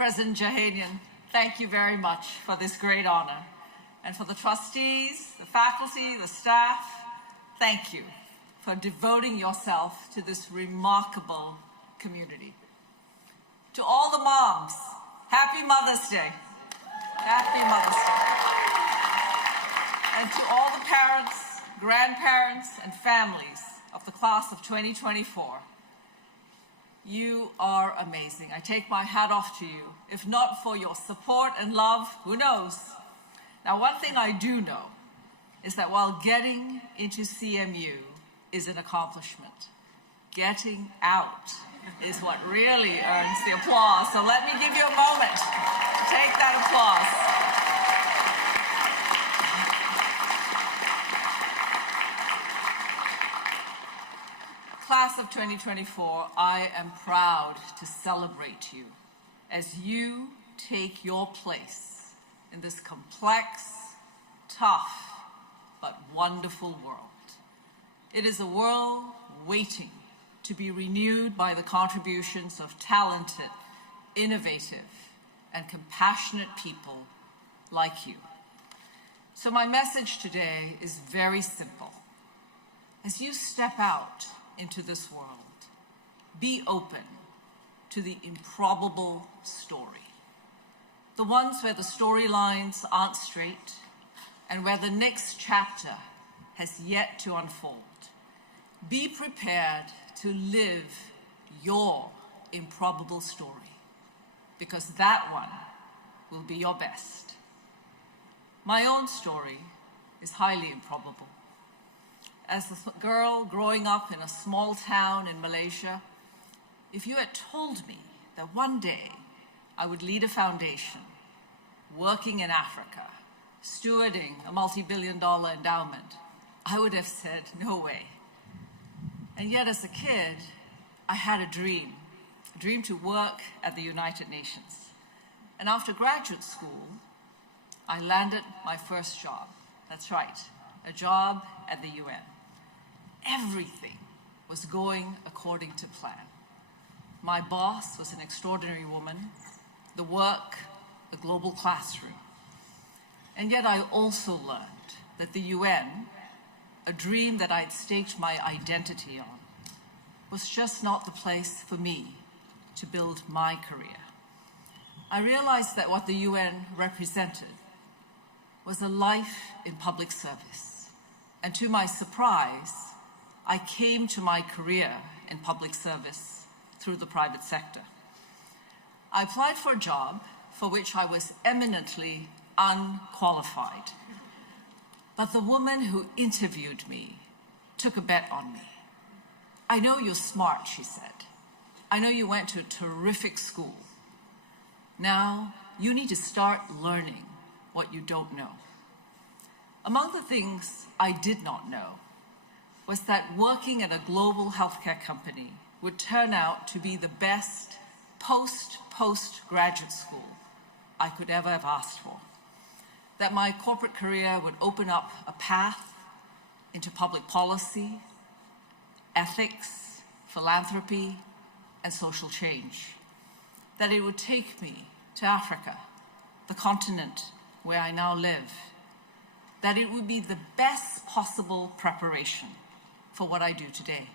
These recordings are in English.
President Jahanian, thank you very much for this great honor. And for the trustees, the faculty, the staff, thank you for devoting yourself to this remarkable community. To all the moms, happy Mother's Day. Happy Mother's Day. And to all the parents, grandparents, and families of the class of 2024, you are amazing. I take my hat off to you. If not for your support and love, who knows? Now, one thing I do know is that while getting into CMU is an accomplishment, getting out is what really earns the applause. So let me give you a moment to take that applause. Class of 2024, I am proud to celebrate you as you take your place in this complex, tough, but wonderful world. It is a world waiting to be renewed by the contributions of talented, innovative, and compassionate people like you. So my message today is very simple. As you step out into this world, be open to the improbable story. The ones where the storylines aren't straight and where the next chapter has yet to unfold. Be prepared to live your improbable story, because that one will be your best. My own story is highly improbable. As a girl growing up in a small town in Malaysia, if you had told me that one day I would lead a foundation working in Africa, stewarding a multi-billion-dollar endowment, I would have said, no way. And yet as a kid, I had a dream to work at the United Nations. And after graduate school, I landed my first job. That's right, a job at the UN. Everything was going according to plan. My boss was an extraordinary woman, the work, a global classroom. And yet I also learned that the UN, a dream that I'd staked my identity on, was just not the place for me to build my career. I realized that what the UN represented was a life in public service. And to my surprise, I came to my career in public service through the private sector. I applied for a job for which I was eminently unqualified. But the woman who interviewed me took a bet on me. I know you're smart, she said. I know you went to a terrific school. Now, you need to start learning what you don't know. Among the things I did not know was that working at a global healthcare company would turn out to be the best post-graduate school I could ever have asked for. That my corporate career would open up a path into public policy, ethics, philanthropy, and social change. That it would take me to Africa, the continent where I now live. That it would be the best possible preparation for what I do today.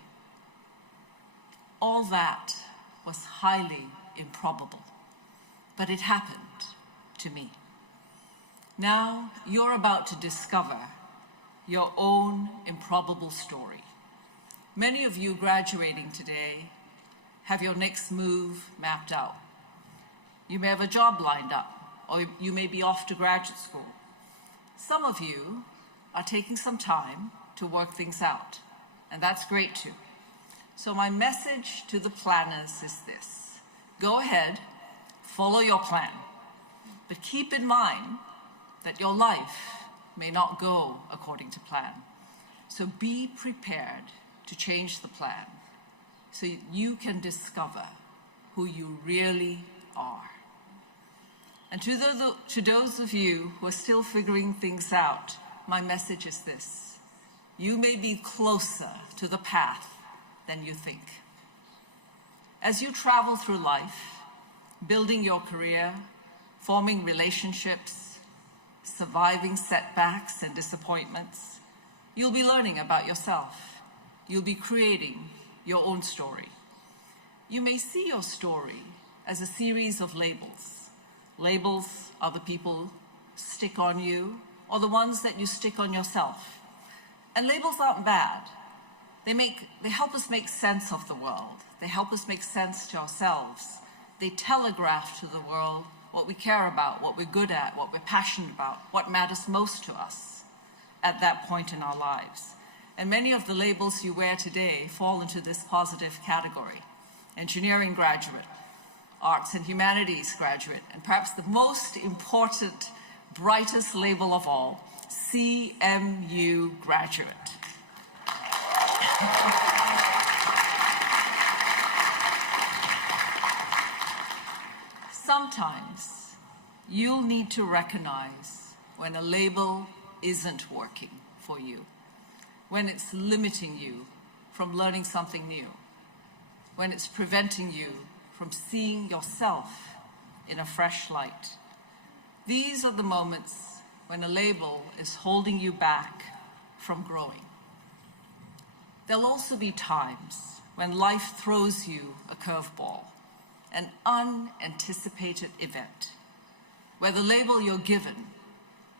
All that was highly improbable, but it happened to me. Now you're about to discover your own improbable story. Many of you graduating today have your next move mapped out. You may have a job lined up, or you may be off to graduate school. Some of you are taking some time to work things out, and that's great too. So my message to the planners is this: go ahead, follow your plan, but keep in mind that your life may not go according to plan. So be prepared to change the plan so you can discover who you really are. And to those of you who are still figuring things out, my message is this: you may be closer to the path than you think. As you travel through life, building your career, forming relationships, surviving setbacks and disappointments, you'll be learning about yourself. You'll be creating your own story. You may see your story as a series of labels. Labels are the people stick on you or the ones that you stick on yourself. And labels aren't bad. They help us make sense of the world. They help us make sense to ourselves. They telegraph to the world what we care about, what we're good at, what we're passionate about, what matters most to us at that point in our lives. And many of the labels you wear today fall into this positive category. Engineering graduate, arts and humanities graduate, and perhaps the most important, brightest label of all, CMU graduate. Sometimes you'll need to recognize when a label isn't working for you, when it's limiting you from learning something new, when it's preventing you from seeing yourself in a fresh light. These are the moments when a label is holding you back from growing. There'll also be times when life throws you a curveball, an unanticipated event, where the label you're given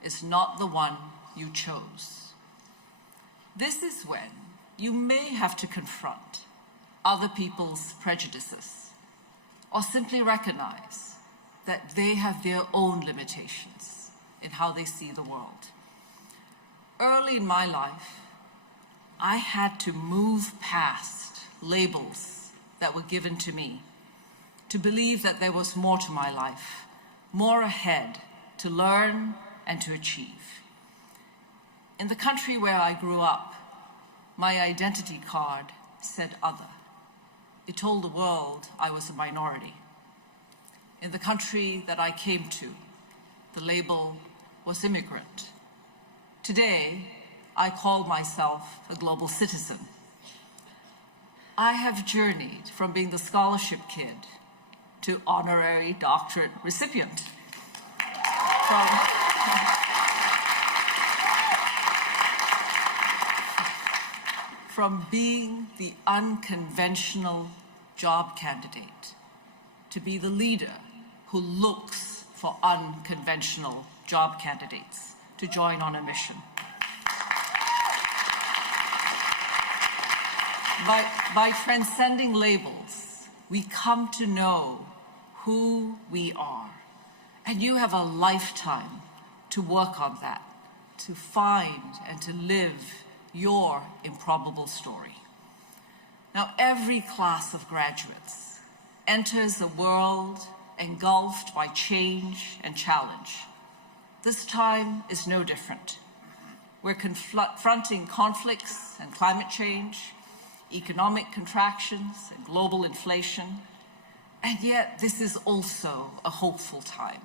is not the one you chose. This is when you may have to confront other people's prejudices, or simply recognize that they have their own limitations in how they see the world. Early in my life, I had to move past labels that were given to me to believe that there was more to my life, more ahead to learn and to achieve. In the country where I grew up, my identity card said other. It told the world I was a minority. In the country that I came to, the label was immigrant. Today, I call myself a global citizen. I have journeyed from being the scholarship kid to honorary doctorate recipient. From being the unconventional job candidate to be the leader who looks for unconventional job candidates to join on a mission. By transcending labels, we come to know who we are. And you have a lifetime to work on that, to find and to live your improbable story. Now, every class of graduates enters a world engulfed by change and challenge. This time is no different. We're confronting conflicts and climate change, economic contractions and global inflation, and yet this is also a hopeful time.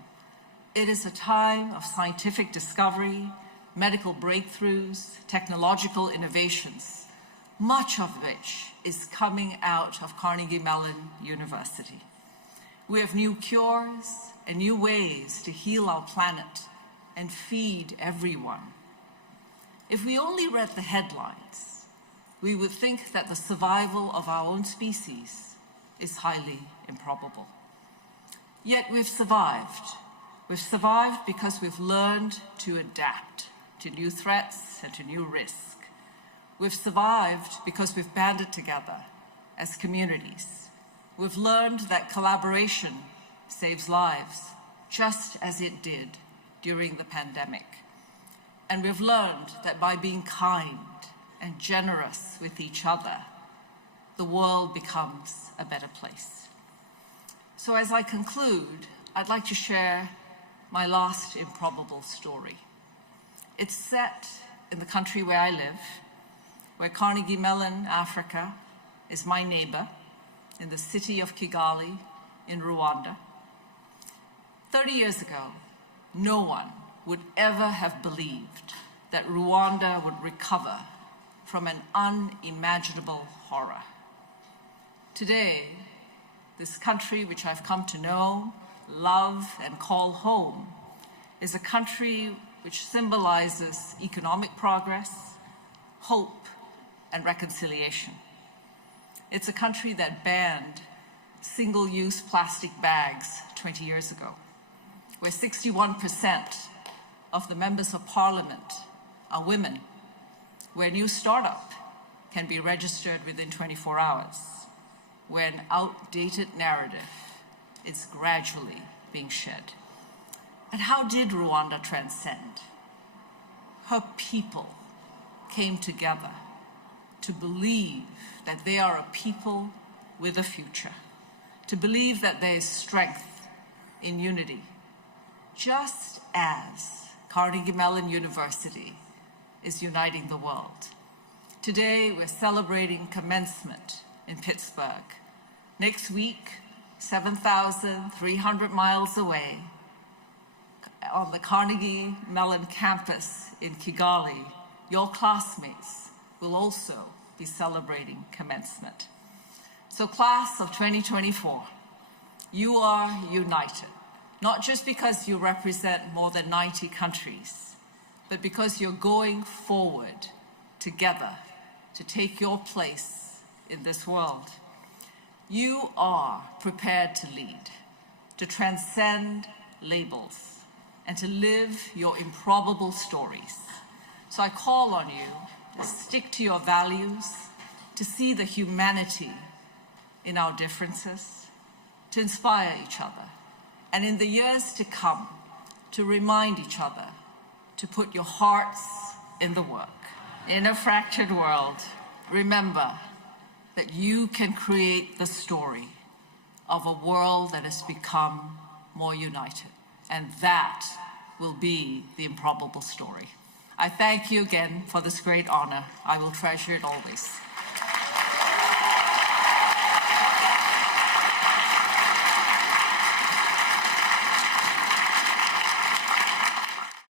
It is a time of scientific discovery, medical breakthroughs, technological innovations, much of which is coming out of Carnegie Mellon University. We have new cures and new ways to heal our planet and feed everyone. If we only read the headlines, we would think that the survival of our own species is highly improbable. Yet we've survived. We've survived because we've learned to adapt to new threats and to new risk. We've survived because we've banded together as communities. We've learned that collaboration saves lives, just as it did during the pandemic. And we've learned that by being kind and generous with each other, the world becomes a better place. So as I conclude, I'd like to share my last improbable story. It's set in the country where I live, where Carnegie Mellon, Africa, is my neighbor, in the city of Kigali in Rwanda. 30 years ago, no one would ever have believed that Rwanda would recover from an unimaginable horror. Today, this country which I've come to know, love, and call home, is a country which symbolizes economic progress, hope, and reconciliation. It's a country that banned single-use plastic bags 20 years ago, where 61% of the members of parliament are women, where a new startup can be registered within 24 hours, where an outdated narrative is gradually being shed. And how did Rwanda transcend? Her people came together to believe that they are a people with a future, to believe that there is strength in unity, just as Carnegie Mellon University is uniting the world. Today, we're celebrating Commencement in Pittsburgh. Next week, 7,300 miles away, on the Carnegie Mellon campus in Kigali, your classmates will also be celebrating Commencement. So class of 2024, you are united, not just because you represent more than 90 countries, but because you're going forward together to take your place in this world. You are prepared to lead, to transcend labels, and to live your improbable stories. So I call on you to stick to your values, to see the humanity in our differences, to inspire each other, and in the years to come, to remind each other to put your hearts in the work. In a fractured world, remember that you can create the story of a world that has become more united. And that will be the improbable story. I thank you again for this great honor. I will treasure it always.